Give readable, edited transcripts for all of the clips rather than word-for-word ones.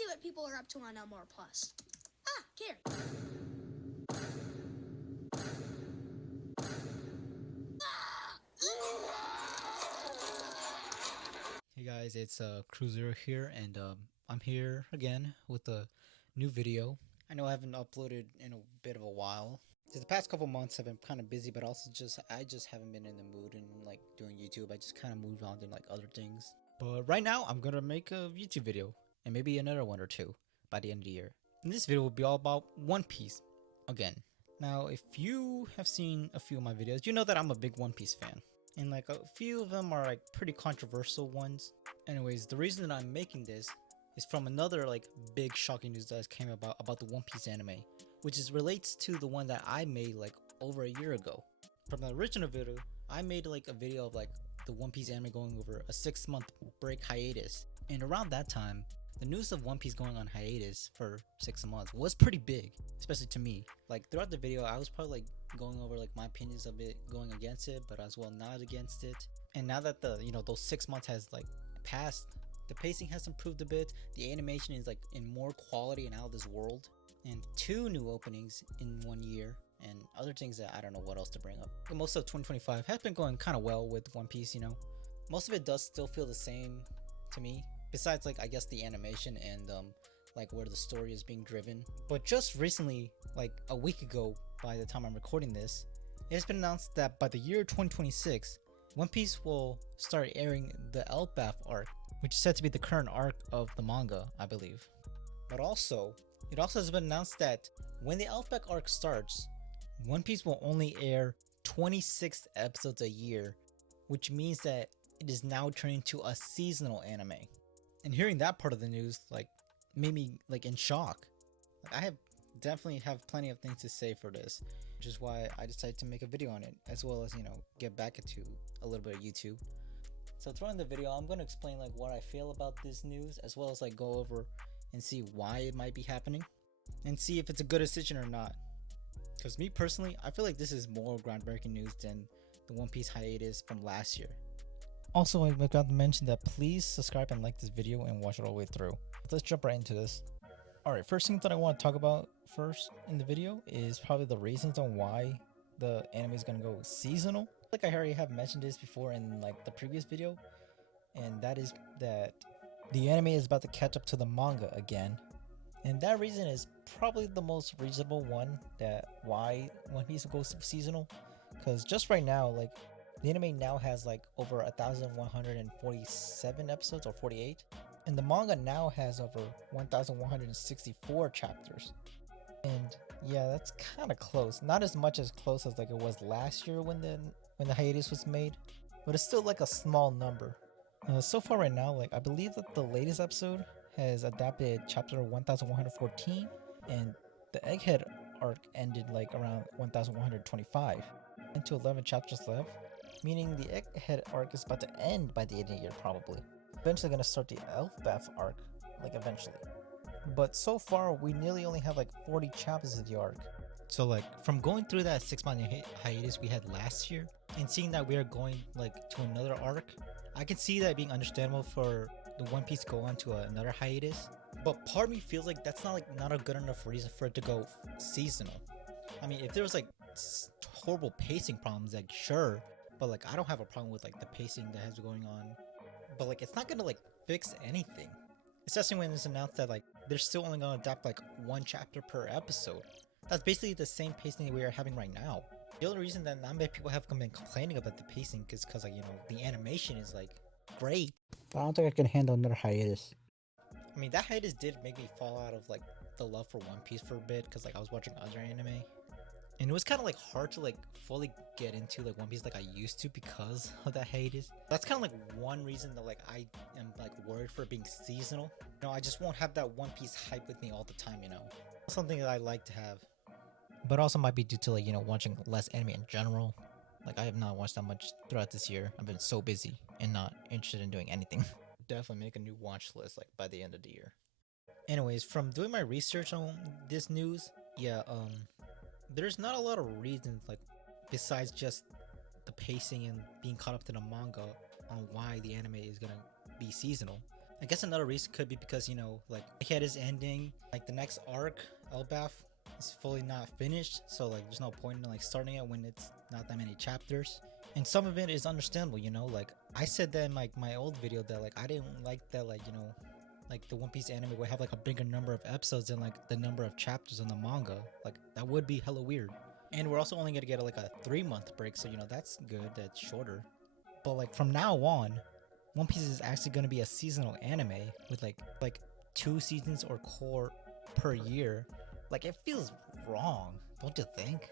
see what people are up to on Elmore Plus. Ah, Gary. Hey guys, it's Cruiser here, and I'm here again with a new video. I know I haven't uploaded in a bit of a while. The past couple months I've been kind of busy, but also I just haven't been in the mood and like doing YouTube. I just kind of moved on to like other things. But right now I'm gonna make a YouTube video and maybe another one or two by the end of the year. And this video will be all about One Piece again. Now, if you have seen a few of my videos, you know that I'm a big One Piece fan. And like a few of them are like pretty controversial ones. Anyways, the reason that I'm making this is from another like big shocking news that came about the One Piece anime, which relates to the one that I made like over a year ago. From the original video, I made like a video of like the One Piece anime going over a 6-month break hiatus. And around that time, the news of One Piece going on hiatus for 6 months was pretty big, especially to me. Like throughout the video, I was probably like going over like my opinions of it, going against it, but as well not against it. And now that the those 6 months has like passed, the pacing has improved a bit. The animation is like in more quality and out of this world, and 2 new openings in 1 year, and other things that I don't know what else to bring up. Most of 2025 has been going kind of well with One Piece. Most of it does still feel the same to me, besides like I guess the animation and like where the story is being driven. But just recently, like a week ago by the time I'm recording this, it has been announced that by the year 2026, One Piece will start airing the Elbaf arc, which is said to be the current arc of the manga, I believe. But also, it also has been announced that when the Elbaf arc starts, One Piece will only air 26 episodes a year, which means that it is now turning to a seasonal anime. And hearing that part of the news like made me like in shock. Like, I definitely have plenty of things to say for this, which is why I decided to make a video on it, as well as get back into a little bit of YouTube. So throughout the video, I'm going to explain like what I feel about this news, as well as like go over and see why it might be happening, and see if it's a good decision or not. Because me personally, I feel like this is more groundbreaking news than the One Piece hiatus from last year. Also, I forgot to mention that please subscribe and like this video and watch it all the way through. Let's jump right into this. Alright, first thing that I want to talk about first in the video is probably the reasons on why the anime is going to go seasonal. Like I already have mentioned this before in like the previous video, and that is that the anime is about to catch up to the manga again. And that reason is probably the most reasonable one, that why One Piece goes seasonal. Because just right now, like the anime now has like over 1,147 episodes, or 48. And the manga now has over 1,164 chapters. And yeah, that's kind of close. Not as much as close as like it was last year when the hiatus was made, but it's still like a small number. So far right now, like I believe that the latest episode has adapted chapter 1,114, and the Egghead arc ended like around 1,125, and to 11 chapters left, meaning the Egghead arc is about to end by the end of the year probably. Eventually gonna start the Elbaf arc, like eventually. But so far, we nearly only have like 40 chapters of the arc. So like from going through that 6-month hiatus we had last year, and seeing that we are going like to another arc, I can see that being understandable for the One Piece to go on to another hiatus. But part of me feels like that's not a good enough reason for it to go seasonal. I mean, if there was like horrible pacing problems, like sure, but like I don't have a problem with like the pacing that has going on. But like it's not gonna like fix anything, especially when it's announced that like they're still only gonna adapt like 1 chapter per episode. That's basically the same pacing we are having right now. The only reason that not many people have been complaining about the pacing is because like the animation is like great. But I don't think I can handle another hiatus. I mean, that hiatus did make me fall out of like the love for One Piece for a bit, because like I was watching other anime, and it was kind of like hard to like fully get into like One Piece like I used to because of that hiatus. That's kind of like one reason that like I am like worried for it being seasonal. I just won't have that One Piece hype with me all the time. Something that I like to have. But also might be due to like watching less anime in general. Like I have not watched that much throughout this year. I've been so busy and not interested in doing anything. Definitely make a new watch list like by the end of the year. Anyways, from doing my research on this news, yeah, there's not a lot of reasons like besides just the pacing and being caught up to the manga on why the anime is gonna be seasonal. I guess another reason could be because, you know, like Egghead is ending, like the next arc, Elbaf, is fully not finished, so like there's no point in like starting it when it's not that many chapters. And some of it is understandable, you know, like I said that in like my old video that like I didn't like that, like, you know, like the One Piece anime would have like a bigger number of episodes than like the number of chapters in the manga. Like that would be hella weird. And we're also only gonna get like a 3-month break, so you know that's good, that's shorter. But like from now on, One Piece is actually gonna be a seasonal anime with like 2 seasons or core per year. Like it feels wrong, don't you think?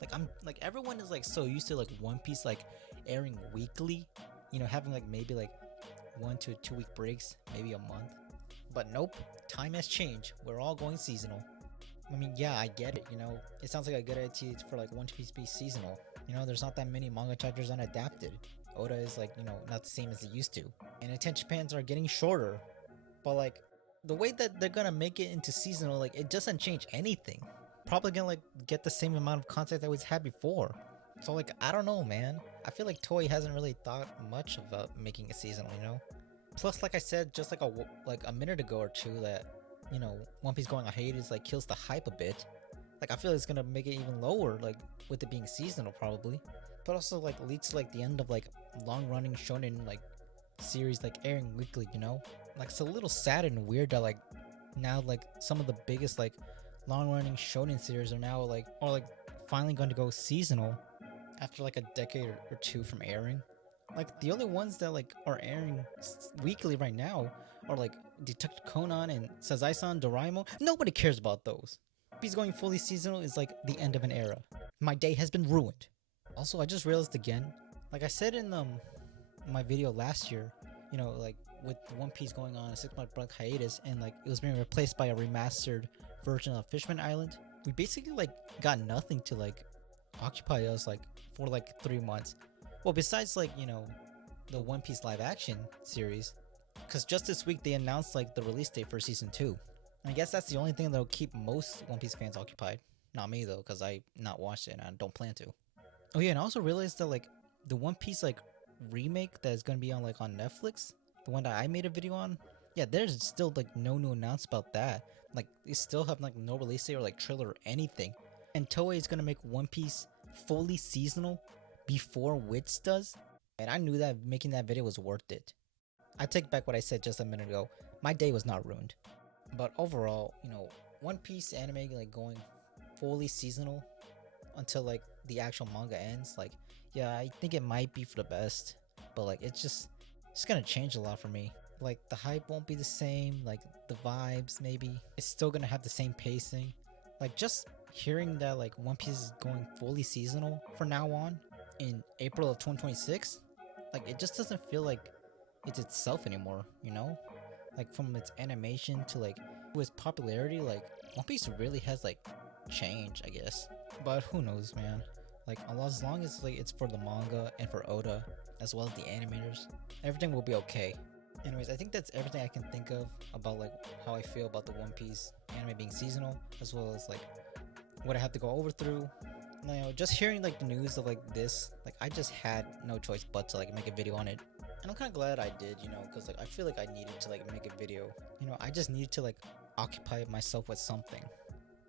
Like I'm like everyone is like so used to like One Piece like airing weekly, you know, having like maybe like 1 to 2 week breaks, maybe a month. But nope, time has changed. We're all going seasonal. I mean, yeah, I get it, you know. It sounds like a good idea for like One Piece be seasonal. You know, there's not that many manga chapters unadapted. Oda is like, you know, not the same as it used to. And attention spans are getting shorter. But like, the way that they're gonna make it into seasonal, like, it doesn't change anything. Probably gonna like get the same amount of content that was had before. So like, I don't know, man. I feel like Toei hasn't really thought much about making it seasonal, you know? Plus, like I said, just like a minute ago or two, that, you know, One Piece going on hiatus like kills the hype a bit. Like I feel like it's gonna make it even lower, like with it being seasonal probably. But also like leads to like the end of like long running shonen like series like airing weekly, you know? Like it's a little sad and weird that like now like some of the biggest like long running shonen series are now like finally going to go seasonal after like a decade or two from airing. Like the only ones that like are airing weekly right now are like Detective Conan and Sazai-san Doraemon. Nobody cares about those. He's going fully seasonal is like the end of an era. My day has been ruined. Also, I just realized again, like I said in my video last year, you know, like with One Piece going on a 6-month break hiatus and like it was being replaced by a remastered version of Fishman Island, we basically like got nothing to like occupy us like for like 3 months. Well, besides like, you know, the One Piece live action series, because just this week they announced like the release date for season 2. I guess that's the only thing that'll keep most One Piece fans occupied. Not me though, because I not watched it and I don't plan to. Oh yeah, and I also realized that like the One Piece like remake that is gonna be on like on Netflix, the one that I made a video on, yeah, there's still like no new announcement about that. Like they still have like no release date or like trailer or anything. And Toei is gonna make One Piece fully seasonal before Wits does. And I knew that making that video was worth it. I take back what I said just a minute ago. My day was not ruined. But overall, you know, One Piece anime like going fully seasonal until like the actual manga ends, like yeah, I think it might be for the best. But like it's gonna change a lot for me. Like the hype won't be the same, like the vibes maybe. It's still gonna have the same pacing. Like just hearing that like One Piece is going fully seasonal from now on in April of 2026, like it just doesn't feel like it's itself anymore, you know? Like from its animation to like to its popularity, like One Piece really has like changed, I guess. But who knows, man? Like as long as like it's for the manga and for Oda as well as the animators, everything will be okay. Anyways, I think that's everything I can think of about like how I feel about the One Piece anime being seasonal, as well as like what I have to go over through. You know, just hearing like the news of like this, like I just had no choice but to like make a video on it. And I'm kind of glad I did, you know, because like I feel like I needed to like make a video. You know, I just needed to like occupy myself with something.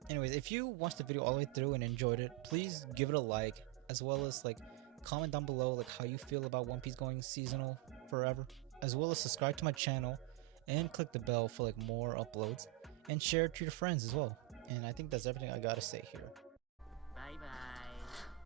Anyways, if you watched the video all the way through and enjoyed it, please give it a like, as well as like comment down below like how you feel about One Piece going seasonal forever, as well as subscribe to my channel and click the bell for like more uploads, and share it to your friends as well. And I think that's everything I gotta say here. Bye bye.